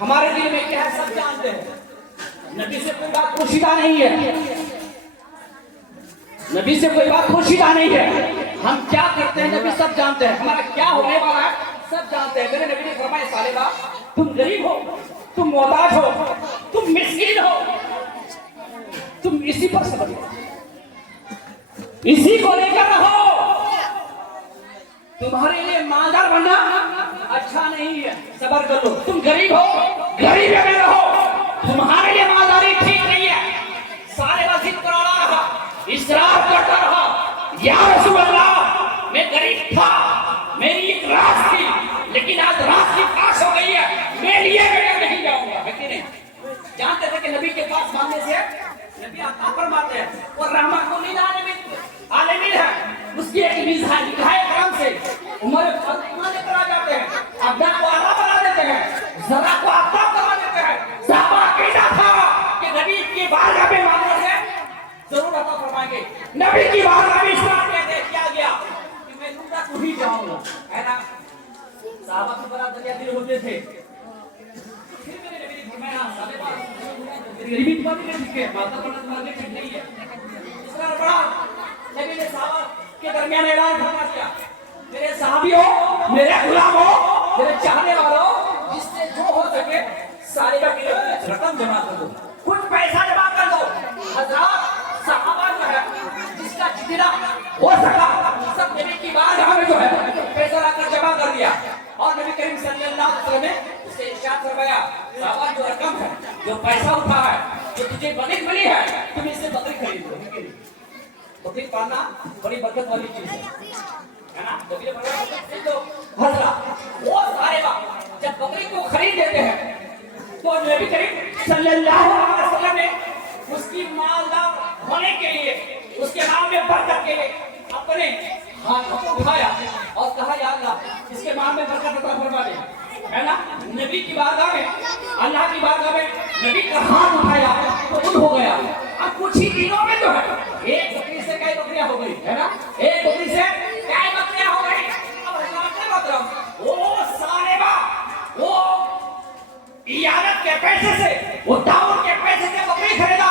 ہمارے دل میں کیا ہے سب جانتے ہیں، نبی سے کوئی بات پوشیدہ نہیں ہے، نبی سے کوئی بات پوشیدہ نہیں ہے، ہم کیا کرتے ہیں نبی سب جانتے ہیں، ہمارا کیا ہونے والا ہے سب جانتے ہیں۔ میرے نبی نے فرمایا سالبہ تم غریب ہو، تم محتاج ہو، تم مسکین ہو، تم اسی پر صبر کرو، اسی کو لے کر رہو۔ تمہارے لیے مالدار بننا اچھا نہیں ہے، صبر کرو۔ تم غریب ہو، غریب میں رہو، تمہارے لیے مالداری ٹھیک نہیں ہے۔ سارے وزیر پر آ رہا، اسراف کرتا رہا، یا رسول اللہ میں غریب تھا، میری ایک راس تھی، لیکن آج راس کی پاس ہو گئی ہے، میں لیے میں نہیں جاؤں گا، ہے کہ نہیں؟ جانتے تھے کہ نبی کے پاس مانگنے سے نبی عطا فرماتے ہیں، اور رحمت للعالمین ہے، اس کی ایک مزاج کرم سے عمر فاروق لے کر آ جاتے ہیں، ابدا کو آلہ بنا دیتے ہیں، ذرا کو عطا کروا دیتے ہیں۔ صحابہ عقیدہ تھا کہ نبی کی بارگاہ میں مانگنے سے ضرور عطا فرمائیں گے۔ نبی کی بارگاہ میں اس بات کہتے کیا گیا کہ میں لوٹا تو ہی جاؤں گا، ہے نا؟ صحابہ کی بڑا دریا دل ہوتے تھے۔ پھر میرے نبی نے فرمایا غریبی تمہاری نہیں سکھے، مالدار بننا تمہارے ٹھیک نہیں ہے۔ اس طرح بڑا نبی نے صحابہ کے درمیان اعلان فرما دیا، میرے صحابیوں، میرے غلاموں، میرے چاہنے والوں، جس سے جو ہو سکے سارے کا رقم جمع کر دو، کچھ پیسہ جمع کر دو۔ حضرات صحابہ جو ہے جس کا جتنا ہو سکا سب نبی کی بارگاہ میں جو ہے پیسہ لا کر جمع کر دیا، اور نبی کریم صلی اللہ علیہ وسلم نے اسے ارشاد فرمایا صحابہ جو رقم ہے، جو پیسہ اٹھا ہے، جو تجھے بکری ملی ہے، تم اس سے بکری خرید لو۔ بکری پالنا بڑی برکت والی چیز ہے نا؟ حضرات وہ سارے بات جب بکری کو خرید دیتے ہیں تو نبی کریم صلی اللہ علیہ وسلم نے اس کی مالدار ہونے کے لیے، اس کے نام میں برکت کے لیے اپنے ہاتھوں کو اٹھایا اور کہا یا اللہ اس کے نام میں برکت عطا فرما دے، ہے نا؟ نبی کی بارگاہ میں، اللہ کی بارگاہ میں نبی کا ہاتھ اٹھایا تو خود ہو گیا۔ اب کچھ ہی دنوں میں جو ہے ایک بکری سے کئی بکریاں ہو گئی، ہے نا؟ ایک بکری سے کئی بکریاں ہو گئی۔ اب حضرات نے مطلب وہ سالبہ وہ عیادت کے پیسے سے، وہ دعوت کے پیسے سے بکری خریدا،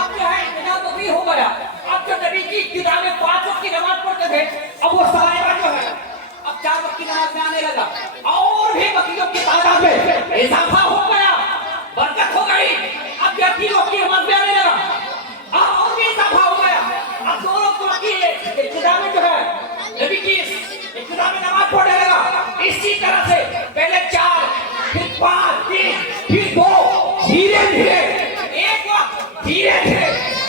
اب جو ہے اتنا بکری ہو گیا۔ اب جو نبی کی ابتدا میں 5 وقت کی نماز پڑھتے تھے، اب وہ سالبہ جو ہے اب 4 وقت کی نماز میں آنے لگا، اور بھی بکریوں کی تعداد میں اضافہ ہو گیا، برکت ہو گئی۔ اب 3 وقت کی نماز میں آنے لگا، اور بھی اضافہ ہو گیا۔ اب 2 وقت کی ابتدا میں جو ہے نبی کی ابتدا میں نماز پڑھنے لگا، اسی طرح سے پہلے 4 پھر 5 3 پھر 2، دھیرے دھیرے 1 وقت، دھیرے دھیرے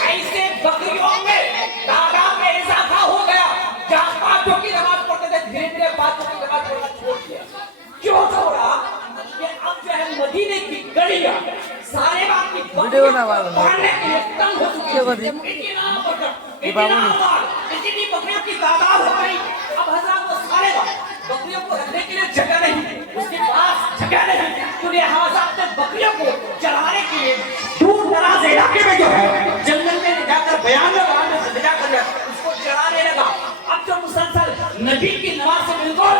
ایسے بکریوں میں تعداد میں اضافہ ہو گیا۔ جہاں 5 وقت کی نماز پڑھتے تھے دھیرے دھیرے 5 وقت کی نماز پڑھنا چھوڑ دیا۔ کیوں چھوڑا؟ کہ اب جو ہے مدینے کی گلیاں سارے بات کی پڑھنے کے لیے تنگ ہو چکی ہے، اتنی بکریوں کی تعداد ہو گئی۔ اب حضرات وہ سارے بکریوں کو رکھنے کے لیے جگہ نہیں، اس کے پاس جگہ نہیں، تو لہٰذا اپنے بکریوں کو چرانے کے لیے دور دراز علاقے میں جو ہے جنگل میں لے جا کر بیان میں لے جا کر اس کو چرانے لگا۔ اب جو مسلسل نبی کی نماز سے بالکل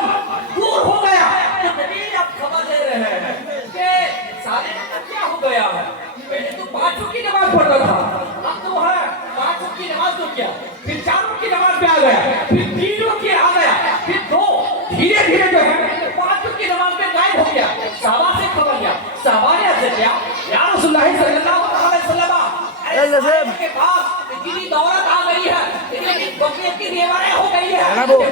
دور ہو گیا، تو نبی اب خبر دے رہے ہیں کہ سارے کا کیا ہو گیا ہے؟ پہلے تو 5 وقت کی نماز پڑھتا تھا، اب تو ہے 5 وقت کی نماز تو کیا، پھر 4 وقت کی نماز میں آ گیا، پھر 3 وقت کی آ گیا، پھر 2، دھیرے دھیرے جو ہے 5 وقت کی نماز میں غائب ہو گیا۔ صحابہ سے خبر گیا، صحابہ نے عرض کیا یا رسول اللہ صلی اللہ علیہ وسلم کے پاس اتنی دولت آ گئی ہے، اتنی بکریوں کی ریوڑیں ہو گئی ہے،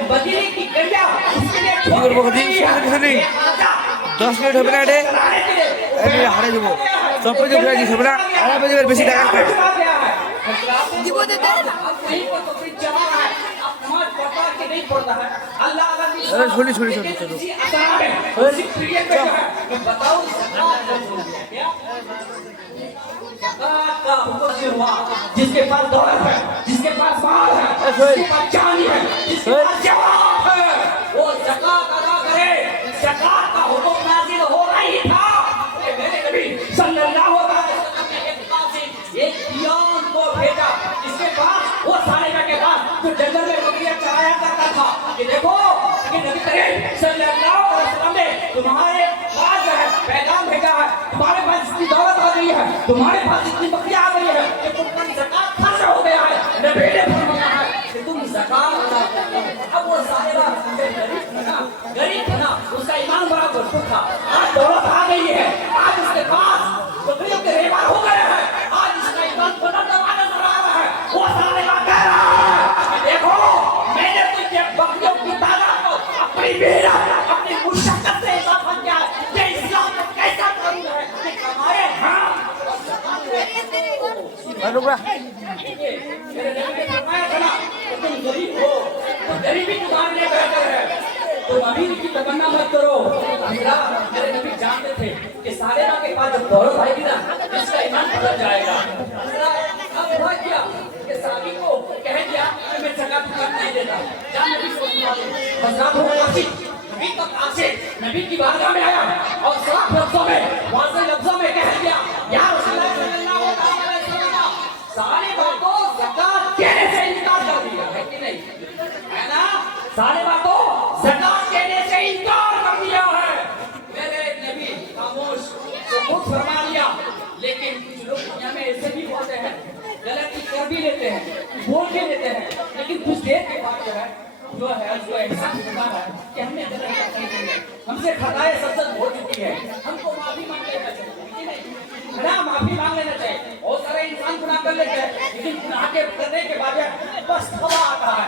مدینے کی گلیاں اس کے لیے چھوڑ دی گئی ہے۔ 10 মিনিট হবে না রে আমি হারে দেবো সব করে দেবো রাজি হবে না আর বেশি বেশি টাকা কাট দিব দে দে কहीं पर तो कोई चला रहा है, अब नमाज पढ़ता है कि नहीं पढ़ता है, अल्लाह अगर अरे छोड़ी छोड़ी छोड़ी चलो उसी पीरियड में जो है मैं बताऊं क्या ज़कात का हुक्म हुआ। जिसके पास दौलत है, जिसके पास माल है, जिसके पास जान है, जिसके पास जवाब है, वो ज़कात अदा करे। ज़कात का हुक्म नाज़िल हो रही था कि मेरे नबी सल्लल्लाहु अलैहि वसल्लम ने एक कासिम, एक पियान को भेजा, इसके पास वो सालिबा के पास जो जंगल में बकरियां चराया करता था, कि देखो कि नबी करीम सल्लल्लाहु अलैहि वसल्लम ने तुम्हारे पास जो है पैगाम भेजा है तुम्हारे पास इतनी बकरियां आ गई है कि तुम पर ज़कात खर्च हो गया है। नबी ने फरमाया है कि तुम ज़कात अदा करो। अब वो साहिबा गरीब था ना, उसका ईमान बड़ा मजबूत था। आज दौलत आ गई है, आज उसके पास बकरियों के रेबा हो गए हैं, आज इसका ईमान बड़ा दबाना नजर आ रहा है। वो साहिबा कह रहा है कि देखो मैंने तुझे बकरियों की तादाद को अपनी मेहनत अपनी मुशक्कत से इजाफा किया है। ये इस्लाम में कैसा कानून है कि हमारे हाथ रुक रहा मेरे नबी ने फरमाया था ना कि तुम गरीब हो तो गरीबी तुम्हारे लिए बेहतर है, तुम अमीर की तमन्ना मत करो। मेरे नबी जानते थे कि सालेमा के पास जब दौलत आएगी ना इसका ईमान बदल जाएगा। अब हुआ क्या कि साली को कह दिया कि मैं ज़कात नहीं देता। जा नबी को हज़रत कासिम नबी का कासिम नबी की बारगाह में आया और साफ लफ्जों में वाज़ेह लफ्जों में कह दिया या रसूलुल्लाह सल्लल्लाहु अलैहि वसल्लम सालिमा को ज़कात देने से इनकार कर दिया है कि नहीं, है ना? सालिमा को ज़कात देने से इनकार कर दिया है। मेरे नबी खामोश सबूत फरमा लिया। लेकिन कुछ लोग दुनिया में ऐसे भी होते हैं, गलती कर भी लेते हैं, बोल भी लेते हैं, लेकिन कुछ देर के बाद जो है उसको एहसास होता है कि हमने गलत की है, हमसे खताएं सच हो चुकी है, हमको माफी मांग लेना चाहिए, ना माफी मांग लेना चाहिए। बहुत सारे इंसान गुनाह कर लेते हैं, लेकिन गुनाह के करने के बाद बस हवा आता है।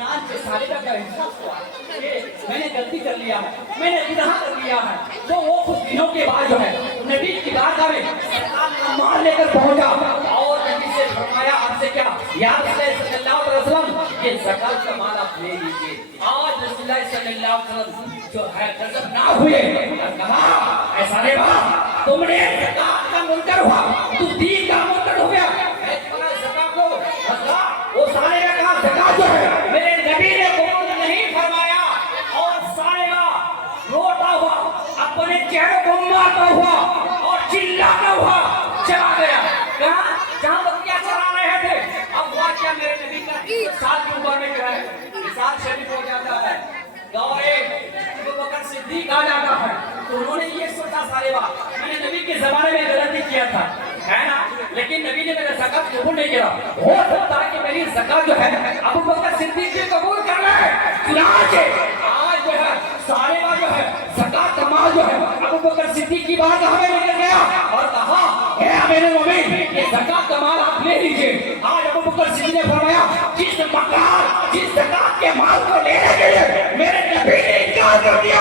नाज के सालिका का एहसास हुआ कि मैंने गलती कर लिया है, मैंने गुनाह कर लिया है, तो वो कुछ दिनों के बाद जो है नबी की बारगाह में माल लेकर पहुंचा और नबी से फरमाया आपसे क्या या रसूलुल्लाह सल्लल्लाहु अलैहि वसल्लम ये ज़कात का माल आप ले लीजिए। आज रसूलुल्लाह सल्लल्लाहु अलैहि वसल्लम जो है गजब ना हुए और कहा ऐसा नहीं बा तुमने ज़कात का मुनकर हुआ, तू दीन का मुनकर हो गया। मैं तुम्हारा ज़कात को वो साले ने कहा ज़कात जो है मेरे नबी ने कबूल नहीं फरमाया और सालेगा रोता हुआ अपने चेहरे को मारता हुआ और चिल्लाता हुआ चला गया। कहा जहाँ बकरियां चरा रहे थे। अब हुआ क्या मेरे नबी का साल की उम्र में जो है साल शरीफ हो जाता है, दौरे अबू बकर सिद्दीक आ जाता है, तो उन्होंने ये सोचा सालेबा मैंने नबी के जमाने में गलती किया था, है ना, लेकिन नबी ने मेरा ज़कात कबूल नहीं किया। हो सकता है कि मेरी ज़कात जो है अबू बकर सिद्दीक भी कबूल कर ले। चुनांचे आज जो है सालेबा जो है ज़कात का माल जो है अबू बकर सिद्दीक की बात हमें लेकर गया और कहा हे अमीरुल मोमिनीन ये ज़कात का माल आप ले लीजिए। आज अबू बकर सिद्दीक ने फरमाया जिस ज़कात के माल को लेने के लिए मेरे नबी ने इनकार कर दिया,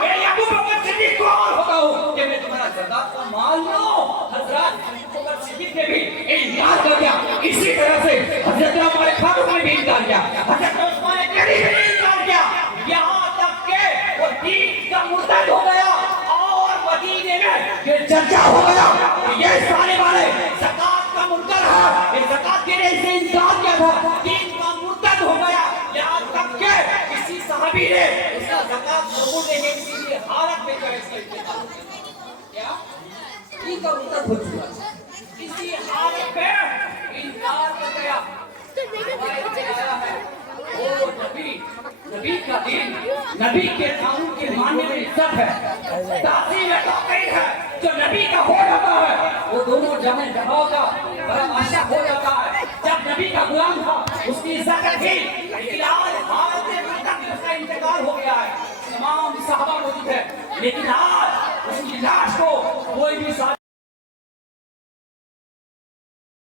मैं अबू बकर सिद्दीक कौन होता हूँ कि मैं तुम्हारा ज़कात का माल लूं। हज़रत अबू बकर सिद्दीक ने भी इनकार कर दिया। इसी तरह से हज़रत उमर फारूक ने भी इनकार किया, हज़रत उस्मान गनी ने भी इनकार किया, यहाँ तक के वो दीन का मुर्तद हो गया और मदीने में ये चर्चा हो गया कि ये साले वाले ज़कात का मुनकर है, ये ज़कात देने से इनकार किया था, दीन का मुर्तद हो गया। यहाँ तक के किसी सहाबी ने उसका ज़कात कबूल नहीं किया, किसी हालत में जो है इसका इंतकाल हो गया। क्या दीन का मुर्तद हो चुका, किसी हालत में इनकार कर गया। वो नबी का दीन, नबी के कानून के मानने में इज्जत है, ताज़ीम है, तौक़ीर है। जो नबी का हो जाता है वो दोनों जहां जहां का बड़ा आशा हो जाता है। जब नबी का गुलाम था उसकी इज्जत थी, लेकिन आज हालत में उसका इंतकाल हो गया है, तमाम सहाबा मौजूद है, लेकिन आज उसकी लाश को कोई भी साथ